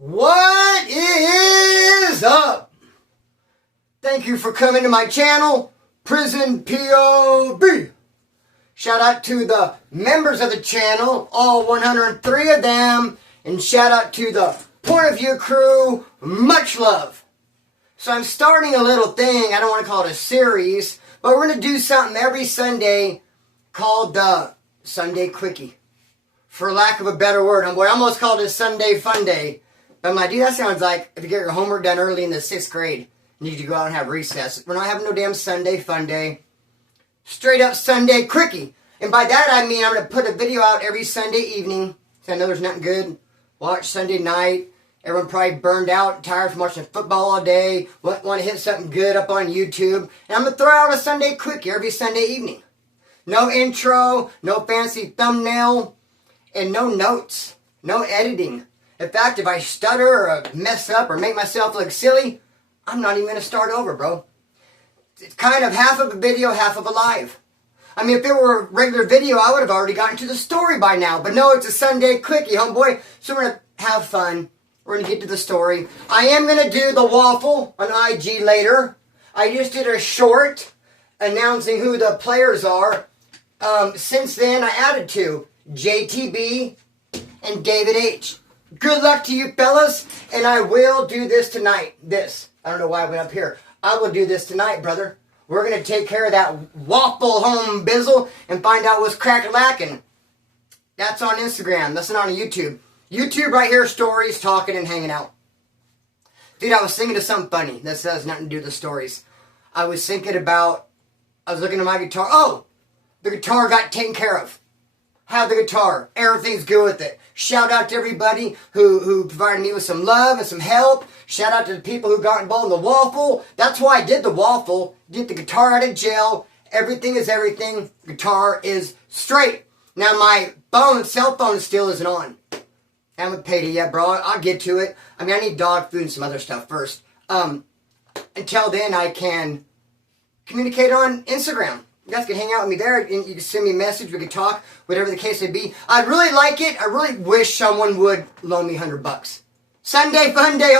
What is up? Thank you for coming to my channel, Prison POV. Shout out to the members of the channel, all 103 of them, and shout out to the Point of View crew, much love. So I'm starting a little thing, I don't want to call it a series, but we're going to do something every Sunday called the Sunday Quickie. For lack of a better word, I almost called it Sunday Fun Day. But I'm like, dude, that sounds like if you get your homework done early in the 6th grade, you need to go out and have recess. We're not having no damn Sunday Fun Day. Straight up Sunday Quickie. And by that I mean I'm going to put a video out every Sunday evening. So I know there's nothing good. Watch Sunday night. Everyone probably burned out, tired from watching football all day. Want to hit something good up on YouTube. And I'm going to throw out a Sunday Quickie every Sunday evening. No intro, no fancy thumbnail, and no notes. No editing. In fact, if I stutter or mess up or make myself look silly, I'm not even going to start over, bro. It's kind of half of a video, half of a live. I mean, if it were a regular video, I would have already gotten to the story by now. But no, it's a Sunday Quickie, homeboy. So we're going to have fun. We're going to get to the story. I am going to do the waffle on IG later. I just did a short announcing who the players are. Since then, I added two. JTB and David H. Good luck to you fellas, and I will do this tonight. I don't know why I went up here. I will do this tonight, brother. We're going to take care of that waffle home bizzle and find out what's crack-a-lackin'. That's on Instagram. That's not on YouTube. YouTube right here, stories, talking, and hanging out. Dude, I was thinking of something funny. This has nothing to do with the stories. I was looking at my guitar. Oh, the guitar got taken care of. Have the guitar. Everything's good with it. Shout out to everybody who provided me with some love and some help. Shout out to the people who got involved in the waffle. That's why I did the waffle. Get the guitar out of jail. Everything is everything. Guitar is straight. Now my cell phone still isn't on. I haven't paid it yet, bro. I'll get to it. I mean, I need dog food and some other stuff first. Until then, I can communicate on Instagram. You guys can hang out with me there, and you can send me a message, we can talk, whatever the case may be. I'd really like it. I really wish someone would loan me $100. Sunday Fun Day,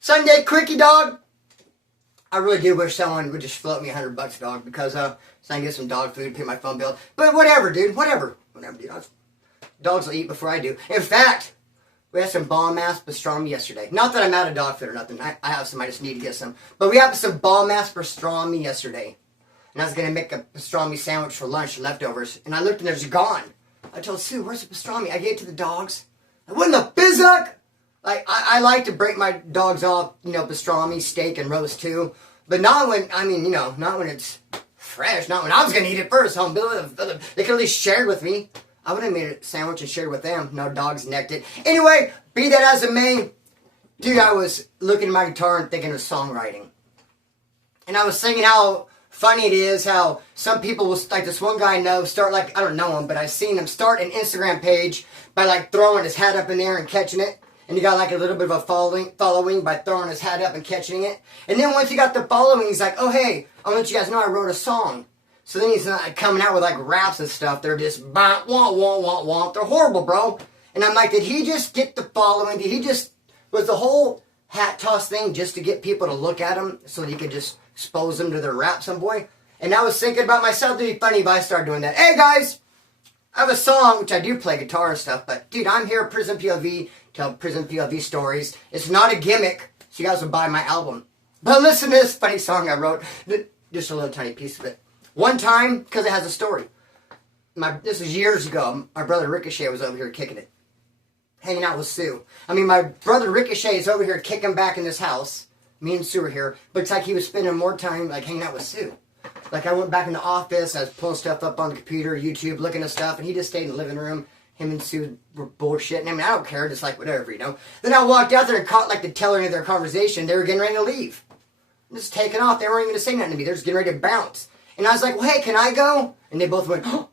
Sunday Quickie, dog. I really do wish someone would just float me $100, dog, because so I can get some dog food, pay my phone bill. But whatever, dude, whatever, dude. Dogs will eat before I do. In fact, we had some bomb-ass pastrami yesterday. Not that I'm out of dog food or nothing. I have some, I just need to get some. But we had some bomb-ass pastrami yesterday. And I was going to make a pastrami sandwich for lunch, leftovers. And I looked and there's gone. I told Sue, where's the pastrami? I gave it to the dogs. I wouldn't the bizuck! Like, I like to break my dogs off, pastrami, steak, and roast too. But not when, not when it's fresh. Not when I was going to eat it first. They could at least share it with me. I would have made a sandwich and shared with them. No, dogs necked it. Anyway, be that as it may, dude, I was looking at my guitar and thinking of songwriting. And I was thinking how funny it is how some people will, like this one guy I know, start I don't know him, but I've seen him start an Instagram page by throwing his hat up in there and catching it. And he got a little bit of a following by throwing his hat up and catching it. And then once he got the following, he's like, oh hey, I want to let you guys know I wrote a song. So then he's coming out with raps and stuff. They're just wah, wah, wah, wah. They're horrible, bro. And I'm like, did he just get the following? Was the whole hat toss thing just to get people to look at him so that he could just expose them to their rap, some boy? And I was thinking about myself, it'd be funny if I started doing that. Hey guys, I have a song, which I do play guitar and stuff, but dude, I'm here at Prison POV, tell Prison POV stories. It's not a gimmick, so you guys will buy my album. But listen to this funny song I wrote, just a little tiny piece of it. One time, because it has a story. This was years ago, my brother Ricochet was over here kicking it. Hanging out with Sue. My brother Ricochet is over here kicking back in this house. Me and Sue were here, but it's like he was spending more time hanging out with Sue. I went back in the office, I was pulling stuff up on the computer, YouTube, looking at stuff, and he just stayed in the living room. Him and Sue were bullshitting. I don't care, just whatever, Then I walked out there and caught the tailing of their conversation. They were getting ready to leave. Just taking off. They weren't even going to say nothing to me. They were just getting ready to bounce. And I was like, well, hey, can I go? And they both went, oh.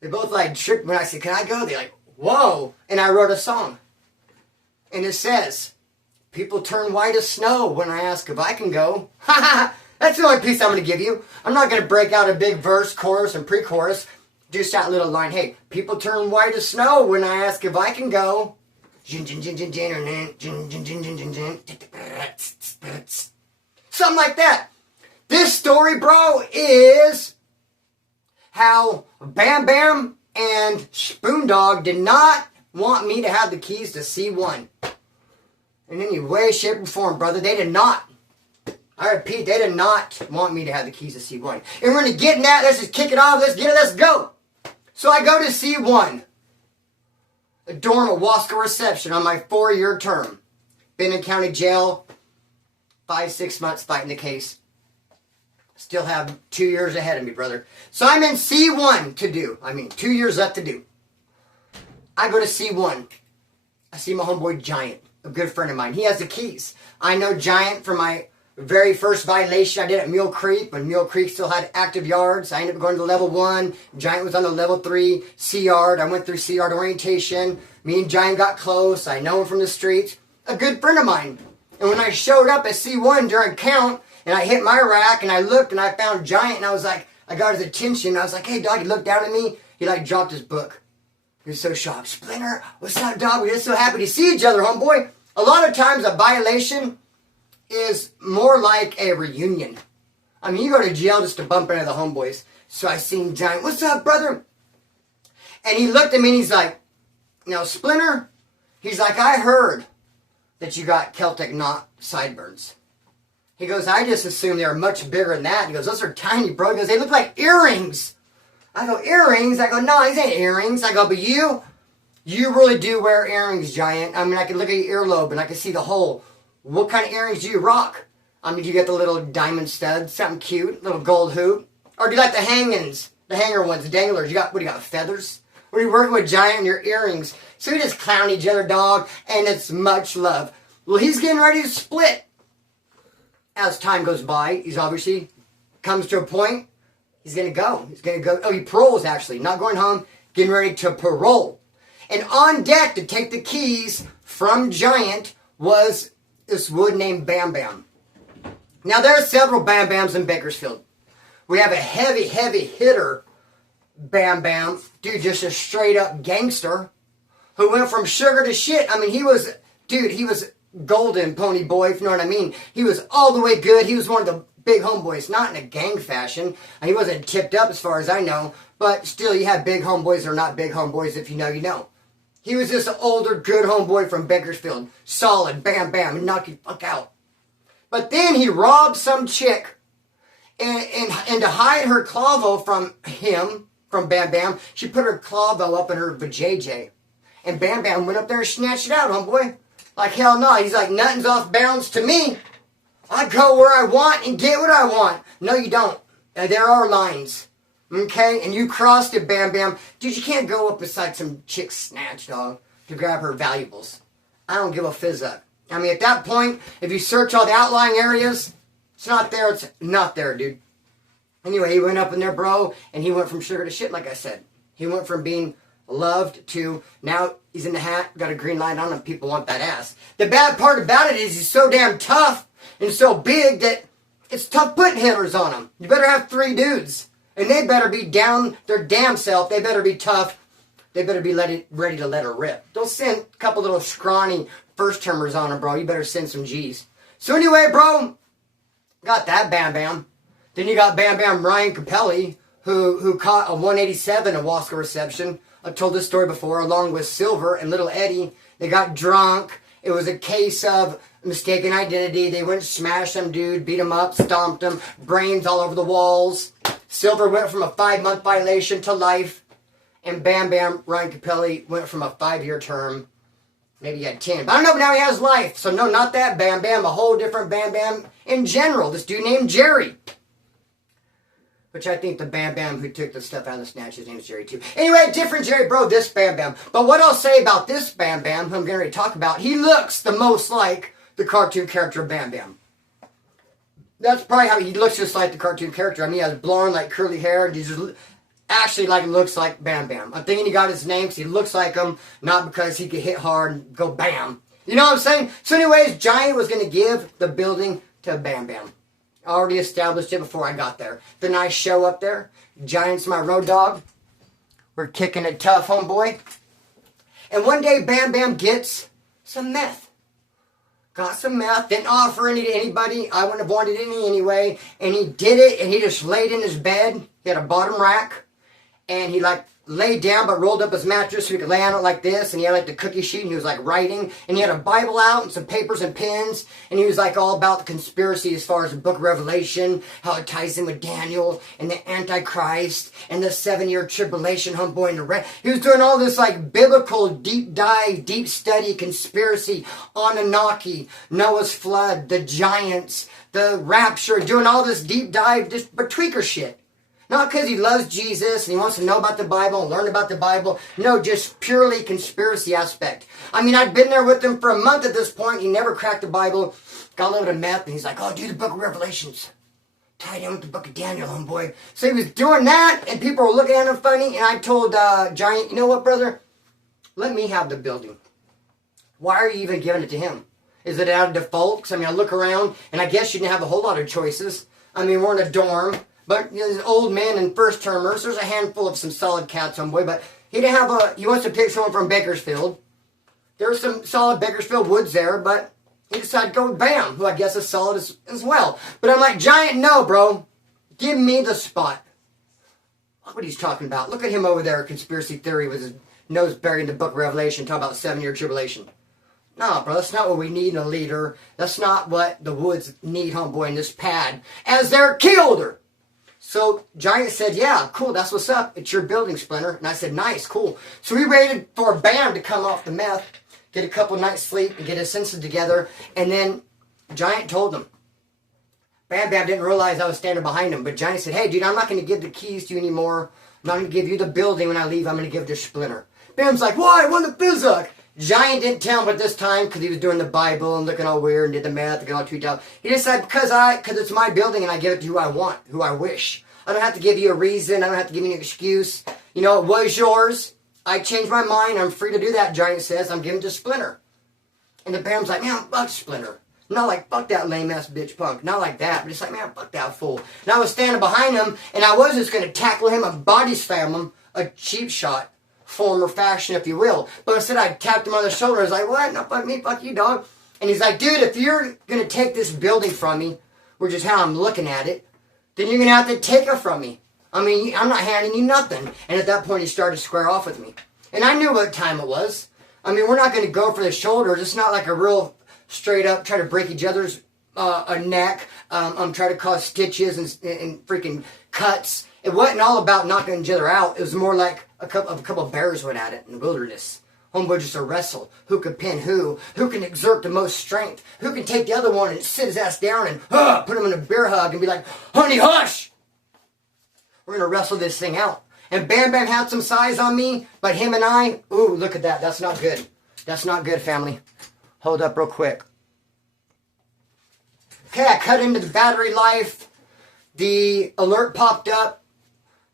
They both tripped when I said, can I go? They're like, whoa. And I wrote a song. And it says, people turn white as snow when I ask if I can go. Ha ha! That's the only piece I'm going to give you. I'm not going to break out a big verse, chorus, and pre-chorus. Just that little line, hey, people turn white as snow when I ask if I can go. Something like that. This story, bro, is how Bam Bam and Spoondog did not want me to have the keys to C1. In any way, shape, or form, brother. They did not. I repeat, they did not want me to have the keys to C1. And we're going to get in that. Let's just kick it off. Let's get it. Let's go. So I go to C1. A dorm at Wasco Reception on my 4-year term. Been in county jail 5-6 months fighting the case. Still have 2 years ahead of me, brother. So I'm in C1 to do. 2 years left to do. I go to C1. I see my homeboy Giant, a good friend of mine. He has the keys. I know Giant from my very first violation I did at Mule Creek, when Mule Creek still had active yards. I ended up going to level 1. Giant was on the level 3 C yard. I went through C yard orientation. Me and Giant got close. I know him from the streets. A good friend of mine. And when I showed up at C1 during count, and I hit my rack, and I looked, and I found Giant, and I was like, I got his attention. I was like, hey, dog. He looked down at me. He dropped his book. He was so shocked. Splinter, what's up, dog? We're just so happy to see each other, homeboy. A lot of times a violation is more like a reunion. You go to jail just to bump into the homeboys. So I seen Giant, what's up, brother? And he looked at me and he's like, now, Splinter, he's like, I heard that you got Celtic knot sideburns. He goes, I just assumed they were much bigger than that. He goes, those are tiny, bro. He goes, they look like earrings. I go, earrings? I go, no, these ain't earrings. I go, but you really do wear earrings, Giant. I can look at your earlobe and I can see the hole. What kind of earrings do you rock? Do you get the little diamond studs, something cute, little gold hoop? Or do you like the hangings, the hanger ones, the danglers? What do you got, feathers? What are you working with, Giant, and your earrings? So we just clown each other, dog, and it's much love. Well, he's getting ready to split. As time goes by, he's obviously comes to a point, he's going to go. Oh, he paroles, actually, not going home, getting ready to parole. And on deck to take the keys from Giant was this wood named Bam Bam. Now, there are several Bam Bams in Bakersfield. We have a heavy, heavy hitter Bam Bam, dude, just a straight up gangster who went from sugar to shit. He was golden pony boy, if you know what I mean. He was all the way good. He was one of the big homeboys, not in a gang fashion. He wasn't tipped up as far as I know, but still, you have big homeboys or not big homeboys. If you know, you know. He was just an older, good homeboy from Bakersfield. Solid, bam, bam, and knock you fuck out. But then he robbed some chick, and to hide her clavo from him, from Bam Bam, she put her clavo up in her vajayjay. And Bam Bam went up there and snatched it out, homeboy. Like, hell no. He's like, nothing's off bounds to me. I go where I want and get what I want. No, you don't. There are lines. Okay? And you crossed it, Bam Bam. Dude, you can't go up beside some chick's snatch, dog, to grab her valuables. I don't give a fizz up. At that point, if you search all the outlying areas, it's not there, it's not there, dude. Anyway, he went up in there, bro, and he went from sugar to shit, like I said. He went from being loved to now he's in the hat, got a green light on him, people want that ass. The bad part about it is he's so damn tough and so big that it's tough putting hitters on him. You better have 3 dudes. And they better be down their damn self. They better be tough. They better be ready to let her rip. Don't send a couple little scrawny first-termers on her, bro. You better send some G's. So anyway, bro, got that Bam Bam. Then you got Bam Bam Ryan Capelli, who caught a 187 at Wasco Reception. I've told this story before, along with Silver and Little Eddie. They got drunk. It was a case of mistaken identity. They went and smashed some dude, beat him up, stomped him, brains all over the walls. Silver went from a 5-month violation to life. And Bam Bam, Ryan Capelli, went from a 5-year term. Maybe he had 10. But I don't know, but now he has life. So no, not that Bam Bam. A whole different Bam Bam in general. This dude named Jerry. Which I think the Bam Bam who took the stuff out of the snatch, his name is Jerry too. Anyway, different Jerry, bro, this Bam Bam. But what I'll say about this Bam Bam, who I'm getting ready to talk about, he looks the most like the cartoon character Bam Bam. That's probably how he looks, just like the cartoon character. He has blonde, curly hair, and he just actually looks like Bam Bam. I'm thinking he got his name because he looks like him, not because he could hit hard and go bam. You know what I'm saying? So anyways, Giant was going to give the building to Bam Bam. I already established it before I got there. Then I show up there. Giant's my road dog. We're kicking it tough, homeboy. And one day, Bam Bam gets some meth. Got some meth, didn't offer any to anybody. I wouldn't have wanted any anyway. And he did it, and he just laid in his bed. He had a bottom rack, and he like laid down but rolled up his mattress so he could lay on it like this, and he had like the cookie sheet, and he was like writing, and he had a Bible out and some papers and pens, and he was like all about the conspiracy as far as the book of Revelation, how it ties in with Daniel and the Antichrist and the 7-year tribulation, homeboy, and the rest. He was doing all this like biblical deep dive, deep study, conspiracy, Anunnaki, Noah's flood, the giants, the rapture, doing all this deep dive, just but tweaker shit. Not because he loves Jesus and he wants to know about the Bible and learn about the Bible. No, just purely conspiracy aspect. I mean, I'd been there with him for a month at this point. He never cracked the Bible. Got a little bit of meth, and he's like, oh, do the book of Revelations. Tied in with the book of Daniel, homeboy. So he was doing that, and people were looking at him funny, and I told Giant, you know what, brother? Let me have the building. Why are you even giving it to him? Is it out of default? Because, I mean, I look around, and I guess you didn't have a whole lot of choices. I mean, we're in a dorm. But you know, there's old men and first termers. There's a handful of some solid cats, homeboy. But he didn't have he wants to pick someone from Bakersfield. There's some solid Bakersfield woods there, but he decided to go with Bam, who I guess is solid as well. But I'm like, Giant, no, bro. Give me the spot. Look what he's talking about. Look at him over there, conspiracy theory with his nose buried in the book of Revelation, talking about the 7-year tribulation. No, bro, that's not what we need in a leader. That's not what the woods need, homeboy, in this pad as their key holder. So Giant said, yeah, cool, that's what's up. It's your building, Splinter. And I said, nice, cool. So we waited for Bam to come off the meth, get a couple nights sleep, and get his senses together. And then Giant told him. Bam didn't realize I was standing behind him. But Giant said, hey, dude, I'm not going to give the keys to you anymore. I'm not going to give you the building when I leave. I'm going to give it to Splinter. Bam's like, why? I won the Bizzuck. Giant didn't tell him at this time because he was doing the Bible and looking all weird and did the math and got all tweaked out. He decided because it's my building and I give it to who I want, who I wish. I don't have to give you a reason. I don't have to give you an excuse. You know, it was yours. I changed my mind. I'm free to do that, Giant says. I'm giving it to Splinter. And the Bam's like, man, fuck Splinter. Not like, fuck that lame-ass bitch punk. Not like that. But it's like, man, fuck that fool. And I was standing behind him and I was just going to tackle him and body slam him, a cheap shot. Form or fashion, if you will. But instead I tapped him on the shoulder. I was like, what? No, fuck me, fuck you, dog. And he's like, dude, if you're going to take this building from me, which is how I'm looking at it, then you're going to have to take it from me. I mean, I'm not handing you nothing. And at that point, he started to square off with me. And I knew what time it was. I mean, we're not going to go for the shoulders. It's not like a real straight up try to break each other's neck. Try to cause stitches and freaking cuts. It wasn't all about knocking each other out. It was more like a couple of bears went at it in the wilderness. Homeboy just a wrestle. Who could pin who? Who can exert the most strength? Who can take the other one and sit his ass down and put him in a bear hug and be like, honey, hush! We're going to wrestle this thing out. And Bam had some size on me, but him and I, ooh, look at that. That's not good. That's not good, family. Hold up real quick. Okay, I cut into the battery life. The alert popped up.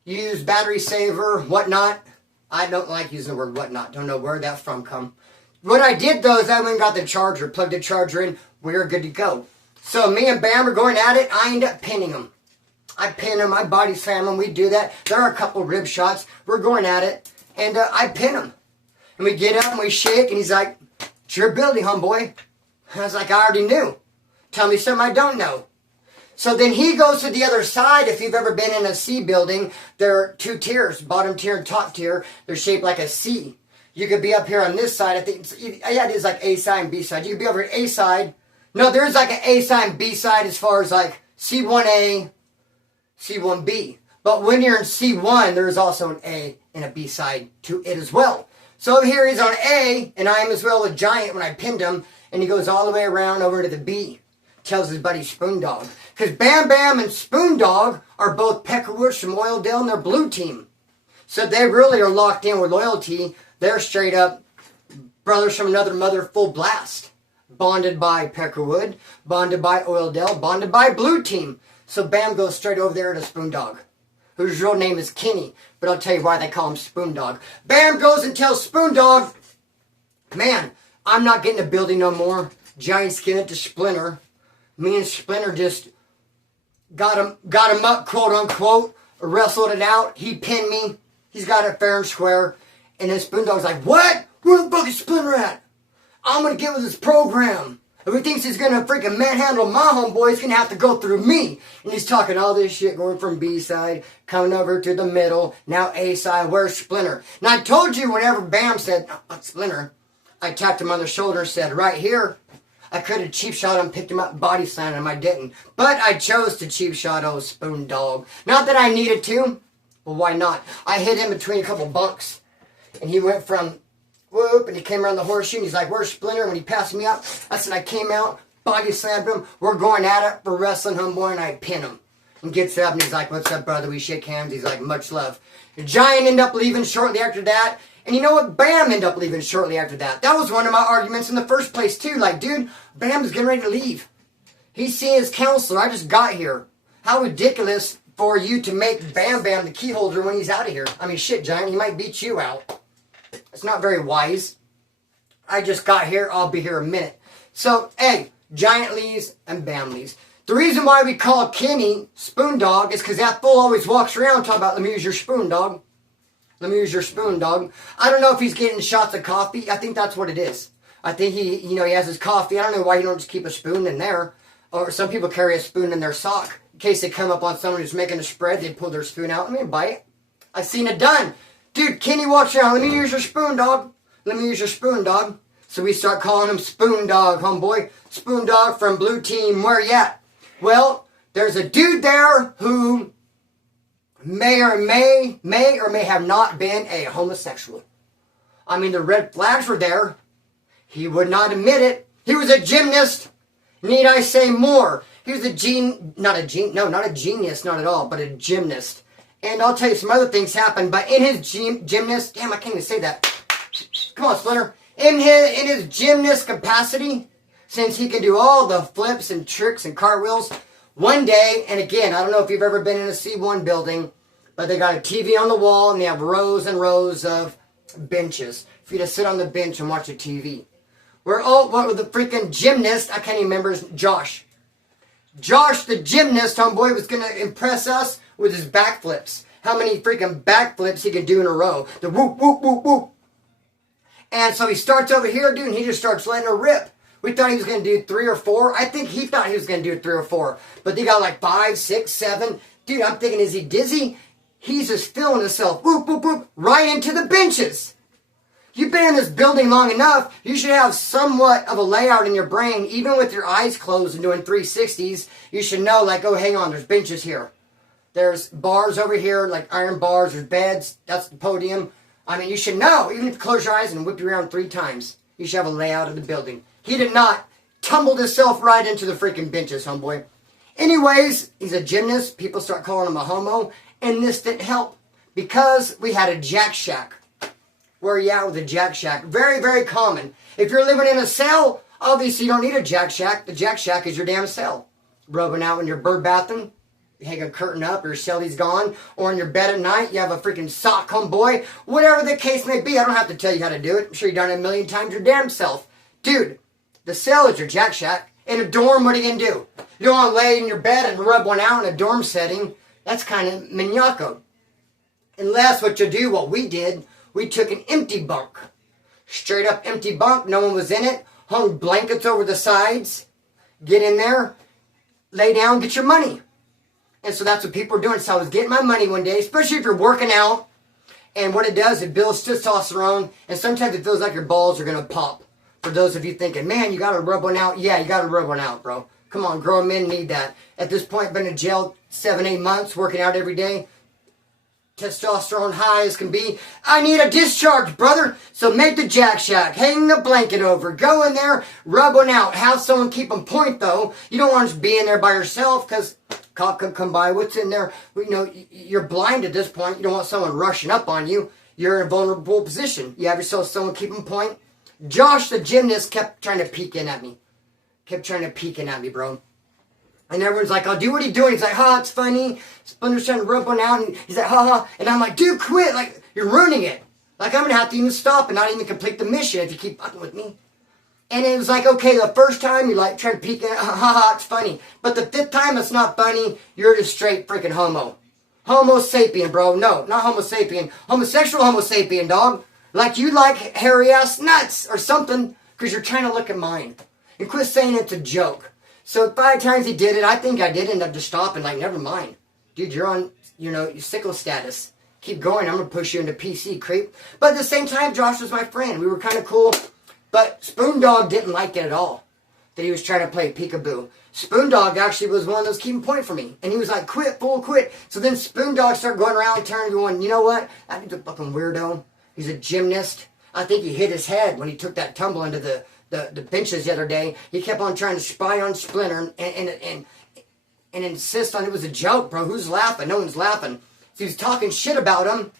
Use battery saver, whatnot. I don't like using the word whatnot. Don't know where that's from come. What I did though is I went and got the charger, plugged the charger in. We were good to go. So me and Bam are going at it. I end up pinning him. I pin him. I body slam him. We do that. There are a couple rib shots. We're going at it. And I pin him. And we get up and we shake. And he's like, it's your building, homeboy. I was like, I already knew. Tell me something I don't know. So then he goes to the other side. If you've ever been in a C building, there are 2 tiers, bottom tier and top tier. They're shaped like a C. You could be up here on this side. I think, it is like A side and B side. You could be over at A side. No, there's like an A side and B side as far as like C1A, C1B. But when you're in C1, there's also an A and a B side to it as well. So over here he's on A, and I am as well a Giant when I pinned him, and he goes all the way around over to the B. Tells his buddy Spoondog. Because Bam and Spoondog are both Peckerwoods from Oildale and they're blue team. So they really are locked in with loyalty. They're straight up brothers from another mother full blast. Bonded by Peckerwood, bonded by Oildale, bonded by blue team. So Bam goes straight over there to Spoondog, whose real name is Kenny. But I'll tell you why they call him Spoondog. Bam goes and tells Spoondog, man, I'm not getting a building no more. Giant's giving it to Splinter. Me and Splinter just got him up, quote unquote, wrestled it out. He pinned me. He's got it fair and square. And then Spoondog's like, what? Where the fuck is Splinter at? I'm going to get with this program. If he thinks he's going to freaking manhandle my homeboy, he's going to have to go through me. And he's talking all this shit going from B side, coming over to the middle, now A side, where's Splinter? And I told you whenever Bam said, oh, Splinter, I tapped him on the shoulder and said, right here. I could have cheap shot him, picked him up, body slammed him, I didn't. But I chose to cheap shot old Spoon Dog. Not that I needed to, well, why not? I hit him between a couple bunks. And he went from whoop, and he came around the horseshoe, and he's like, where's Splinter? When he passed me up, I said, I came out, body slammed him, we're going at it for wrestling, homeboy, and I pin him. And gets up, and he's like, what's up, brother? We shake hands. He's like, much love. The Giant ended up leaving shortly after that, and you know what? Bam ended up leaving shortly after that. That was one of my arguments in the first place, too. Like, dude, Bam's getting ready to leave. He's seeing his counselor. I just got here. How ridiculous for you to make Bam Bam the key holder when he's out of here. I mean, shit, Giant, he might beat you out. It's not very wise. I just got here. I'll be here a minute. So, hey, Giant leaves and Bam leaves. The reason why we call Kenny Spoon Dog is because that fool always walks around talking about, let me use your spoon, dog. Let me use your spoon, dog. I don't know if he's getting shots of coffee. I think that's what it is. I think he has his coffee. I don't know why you don't just keep a spoon in there. Or some people carry a spoon in their sock. In case they come up on someone who's making a spread, they pull their spoon out. Let me bite. I've seen it done. Dude, Kenny walks around, let me use your spoon, dog. Let me use your spoon, dog. So we start calling him Spoon Dog, homeboy. Spoon Dog from Blue Team, where you at? Well, there's a dude there who may or may have not been a homosexual. I mean, the red flags were there. He would not admit it. He was a gymnast. Need I say more? He was not a genius, not at all, but a gymnast. And I'll tell you some other things happened, but in his gymnast, damn, I can't even say that. Come on, Splinter. In his gymnast capacity, since he can do all the flips and tricks and cartwheels, one day, and again, I don't know if you've ever been in a C1 building, but they got a TV on the wall and they have rows and rows of benches for you to sit on the bench and watch a TV. What was the freaking gymnast? I can't even remember his Josh. Josh, the gymnast, homeboy, was going to impress us with his backflips. How many freaking backflips he can do in a row. The whoop, whoop, whoop, whoop. And so he starts over here, dude, and he just starts letting her rip. We thought he was going to do 3 or 4. I think he thought he was going to do 3 or 4. But they got like 5, 6, 7. Dude, I'm thinking, is he dizzy? He's just feeling himself, whoop, whoop, whoop, right into the benches. You've been in this building long enough, you should have somewhat of a layout in your brain, even with your eyes closed and doing 360s, you should know, like, oh, hang on, there's benches here. There's bars over here, like iron bars, there's beds, that's the podium. I mean, you should know, even if you close your eyes and whip you around 3 times, you should have a layout of the building. He did not. Tumbled himself right into the freaking benches, homeboy. Anyways, he's a gymnast. People start calling him a homo. And this didn't help because we had a Jack Shack. Where are you at with a Jack Shack? Very, very common. If you're living in a cell, obviously you don't need a Jack Shack. The Jack Shack is your damn cell. Rubbing out when you're bird bathing, you hang a curtain up, your celly's gone, or in your bed at night, you have a freaking sock, homeboy. Whatever the case may be, I don't have to tell you how to do it. I'm sure you've done it a million times your damn self. Dude, the cell is your Jack Shack. In a dorm, what are you going to do? You don't want to lay in your bed and rub one out in a dorm setting. That's kind of maniaco. Unless what you do, what we did, we took an empty bunk. Straight up empty bunk, no one was in it. Hung blankets over the sides. Get in there, lay down, get your money. And so that's what people were doing. So I was getting my money one day, especially if you're working out. And what it does, it builds testosterone. And sometimes it feels like your balls are going to pop. For those of you thinking, man, you got to rub one out. Yeah, you got to rub one out, bro. Come on, grown men need that. At this point, been in jail 7, 8 months, working out every day. Testosterone high as can be. I need a discharge, brother. So make the Jack Shack. Hang the blanket over. Go in there, rub one out. Have someone keep them point, though. You don't want to just be in there by yourself because cop could come by. What's in there? You know, you're blind at this point. You don't want someone rushing up on you. You're in a vulnerable position. You have yourself someone keep them point. Josh, the gymnast, kept trying to peek in at me. Kept trying to peek in at me, bro. And everyone's like, I'll do what he's doing. He's like, ha, it's funny. Splinter's trying to rub one out. And he's like, ha, ha. And I'm like, dude, quit. Like, you're ruining it. Like, I'm going to have to even stop and not even complete the mission if you keep fucking with me. And it was like, okay, the first time you like trying to peek in, ha, ha, it's funny. But the 5th time, it's not funny. You're just straight freaking homo. Homo sapien, bro. No, not homo sapien. Homosexual homo sapien, dog. Like you like hairy ass nuts or something. because you're trying to look at mine. And quit saying it's a joke. So 5 times he did it, I think I did end up just stopping, like, never mind. Dude, you're on, your sickle status. Keep going, I'm going to push you into PC, creep. But at the same time, Josh was my friend. We were kind of cool. But Spoondog didn't like it at all, that he was trying to play peekaboo. Spoondog actually was one of those keeping point for me. And he was like, quit, fool, quit. So then Spoondog started going around town going, you know what? That dude's a fucking weirdo. He's a gymnast. I think he hit his head when he took that tumble into the benches the other day. He kept on trying to spy on Splinter and insist on it was a joke, bro. Who's laughing? No one's laughing. So he was talking shit about him.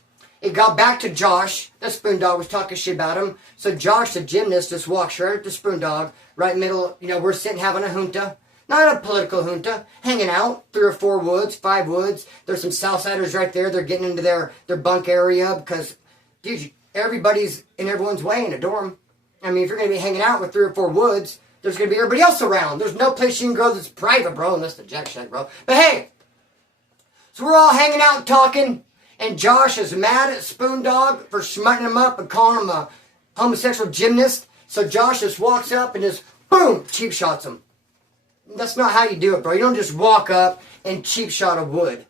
It got back to Josh. The Spoondog was talking shit about him. So Josh, the gymnast, just walks right up to Spoondog, right in the middle. We're sitting having a junta. Not a political junta. Hanging out. 3 or 4 woods, 5 woods. There's some Southsiders right there. They're getting into their bunk area because, dude, everybody's in everyone's way in a dorm. I mean, if you're going to be hanging out with 3 or 4 woods, there's going to be everybody else around. There's no place you can go that's private, bro, unless the jack shack, bro. But hey, so we're all hanging out and talking, and Josh is mad at Spoondog for smutting him up and calling him a homosexual gymnast. So Josh just walks up and just, boom, cheap shots him. That's not how you do it, bro. You don't just walk up and cheap shot a wood.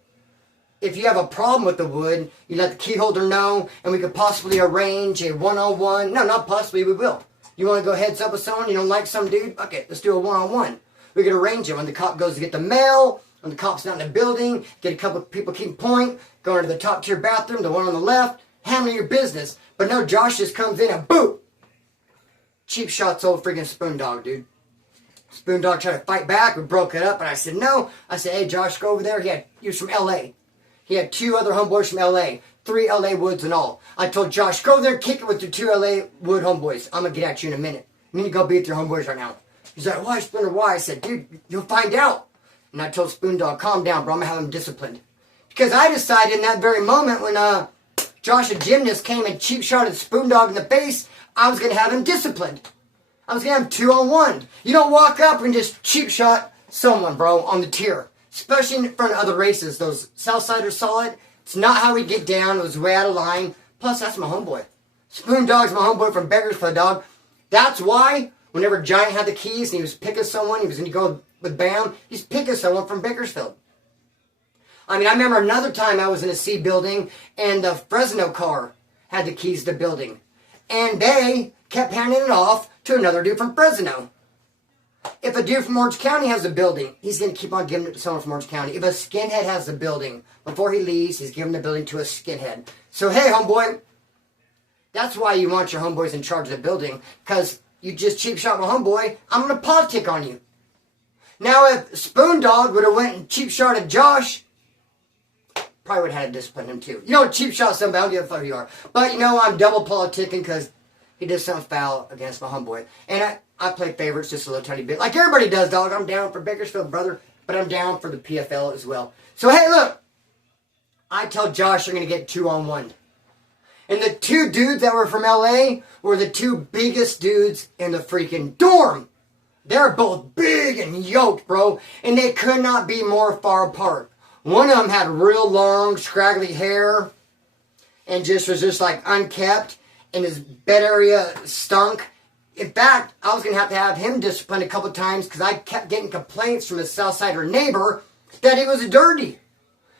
If you have a problem with the wood, you let the key holder know, and we could possibly arrange a one-on-one. No, not possibly, we will. You want to go heads up with someone, you don't like some dude? Okay, let's do a one-on-one. We could arrange it when the cop goes to get the mail, when the cop's not in the building, get a couple of people keeping point, go into the top-tier bathroom, the one on the left, handle your business. But no, Josh just comes in and boom! Cheap shots old freaking Spoondog, dude. Spoondog tried to fight back, we broke it up, and I said, no. I said, hey, Josh, go over there. He was from L.A. He had 2 other homeboys from L.A., 3 L.A. Woods and all. I told Josh, go there, kick it with your 2 L.A. Wood homeboys. I'm going to get at you in a minute. You need to go be with your homeboys right now. He's like, why, Splinter, why? I said, dude, you'll find out. And I told Spoondog, calm down, bro. I'm going to have him disciplined. Because I decided in that very moment when Josh, a gymnast, came and cheap shotted Spoondog in the face, I was going to have him disciplined. I was going to have him 2-on-1. You don't walk up and just cheap shot someone, bro, on the tier. Especially in front of other races. Those Southsiders saw it. It's not how we get down. It was way out of line. Plus, that's my homeboy. Spoondog's my homeboy from Bakersfield, dog. That's why, whenever Giant had the keys and he was picking someone, he was going to go with Bam, he's picking someone from Bakersfield. I mean, I remember another time I was in a C building, and the Fresno car had the keys to the building. And they kept handing it off to another dude from Fresno. If a dude from Orange County has a building, he's going to keep on giving it to someone from Orange County. If a skinhead has a building, before he leaves, he's giving the building to a skinhead. So, hey, homeboy, that's why you want your homeboys in charge of the building, because you just cheap shot my homeboy, I'm going to politic on you. Now, if Spoondog would have went and cheap shotted Josh, probably would have had to discipline him too. You don't cheap shot somebody, I don't give a fuck who you are. But, I'm double politicking because he did something foul against my homeboy. And I play favorites just a little tiny bit. Like everybody does, dog. I'm down for Bakersfield, brother. But I'm down for the PFL as well. So, hey, look. I tell Josh I'm going to get 2-on-1. And the 2 dudes that were from L.A. were the 2 biggest dudes in the freaking dorm. They're both big and yoked, bro. And they could not be more far apart. One of them had real long, scraggly hair. And was just like unkept. And his bed area stunk. In fact, I was going to have him disciplined a couple times because I kept getting complaints from his Southsider neighbor that he was dirty.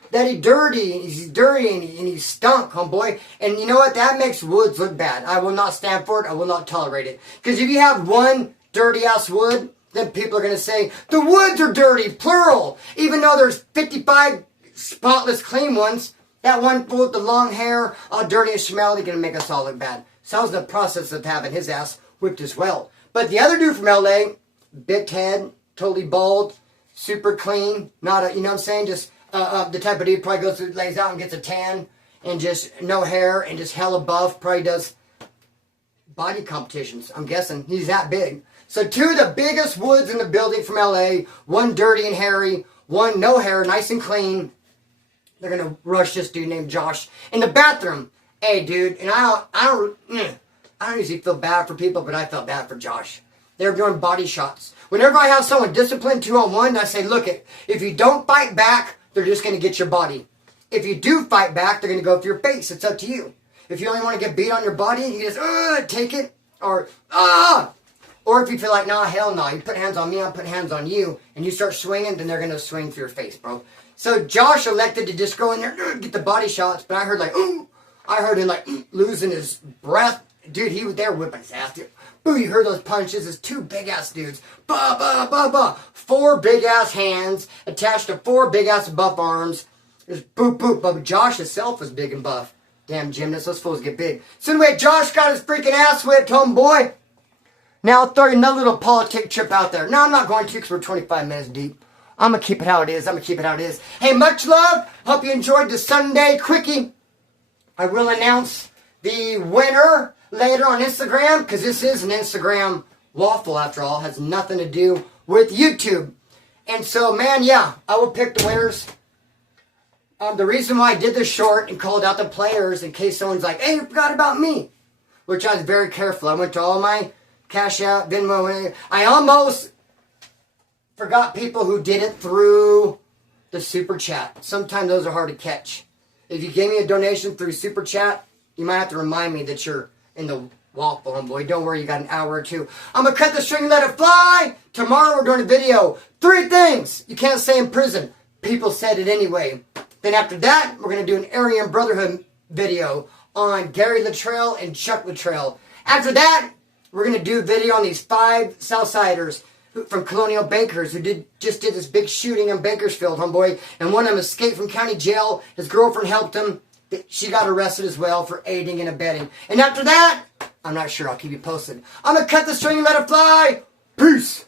That he's dirty and he stunk, homeboy. And you know what? That makes Woods look bad. I will not stand for it. I will not tolerate it. Because if you have one dirty-ass Wood, then people are going to say, the Woods are dirty, plural. Even though there's 55 spotless, clean ones, that one fool with the long hair, all dirty and smelly, going to make us all look bad. So I was in the process of having his ass whipped as well. But the other dude from LA, big head, totally bald, super clean, not a, you know what I'm saying, just the type of dude probably goes through, lays out and gets a tan, and just no hair, and just hella buff, probably does body competitions, I'm guessing. He's that big. So 2 of the biggest Woods in the building from LA, one dirty and hairy, one no hair, nice and clean. They're going to rush this dude named Josh in the bathroom. Hey, dude, and I don't usually feel bad for people, but I felt bad for Josh. They were doing body shots. Whenever I have someone disciplined 2-on-1, I say, look, if you don't fight back, they're just going to get your body. If you do fight back, they're going to go for your face. It's up to you. If you only want to get beat on your body, you just, take it. Or, Or if you feel like, nah, hell no, you put hands on me, I'm putting hands on you, and you start swinging, then they're going to swing through your face, bro. So Josh elected to just go in there, get the body shots, but I heard like, ooh, I heard him like losing his breath. Dude, he was there whipping his ass, dude. Boo, you heard those punches. It's two big-ass dudes. Ba, ba, ba, ba. 4 big-ass hands attached to 4 big-ass buff arms. There's boop, boop. But Josh himself was big and buff. Damn gymnast, those fools get big. So anyway, Josh got his freaking ass whipped, homeboy. Now I'll throw you another little politic trip out there. No, I'm not going to because we're 25 minutes deep. I'm going to keep it how it is. Hey, much love. Hope you enjoyed the Sunday Quickie. I will announce the winner later on Instagram, because this is an Instagram waffle after all. It has nothing to do with YouTube. And so, man, yeah, I will pick the winners. The reason why I did this short and called out the players in case someone's like, hey, you forgot about me. Which I was very careful. I went to all my Cash Out, Venmo. I almost forgot people who did it through the Super Chat. Sometimes those are hard to catch. If you gave me a donation through Super Chat, you might have to remind me that you're in the waffle, homeboy. Don't worry, you got an hour or two. I'm going to cut the string and let it fly. Tomorrow we're doing a video. 3 things you can't say in prison. People said it anyway. Then after that, we're going to do an Aryan Brotherhood video on Gary Luttrell and Chuck Luttrell. After that, we're going to do a video on these 5 Southsiders from Colonial Bankers who just did this big shooting in Bakersfield, homeboy. And one of them escaped from county jail. His girlfriend helped him. She got arrested as well for aiding and abetting. And after that, I'm not sure. I'll keep you posted. I'm going to cut the string and let it fly. Peace.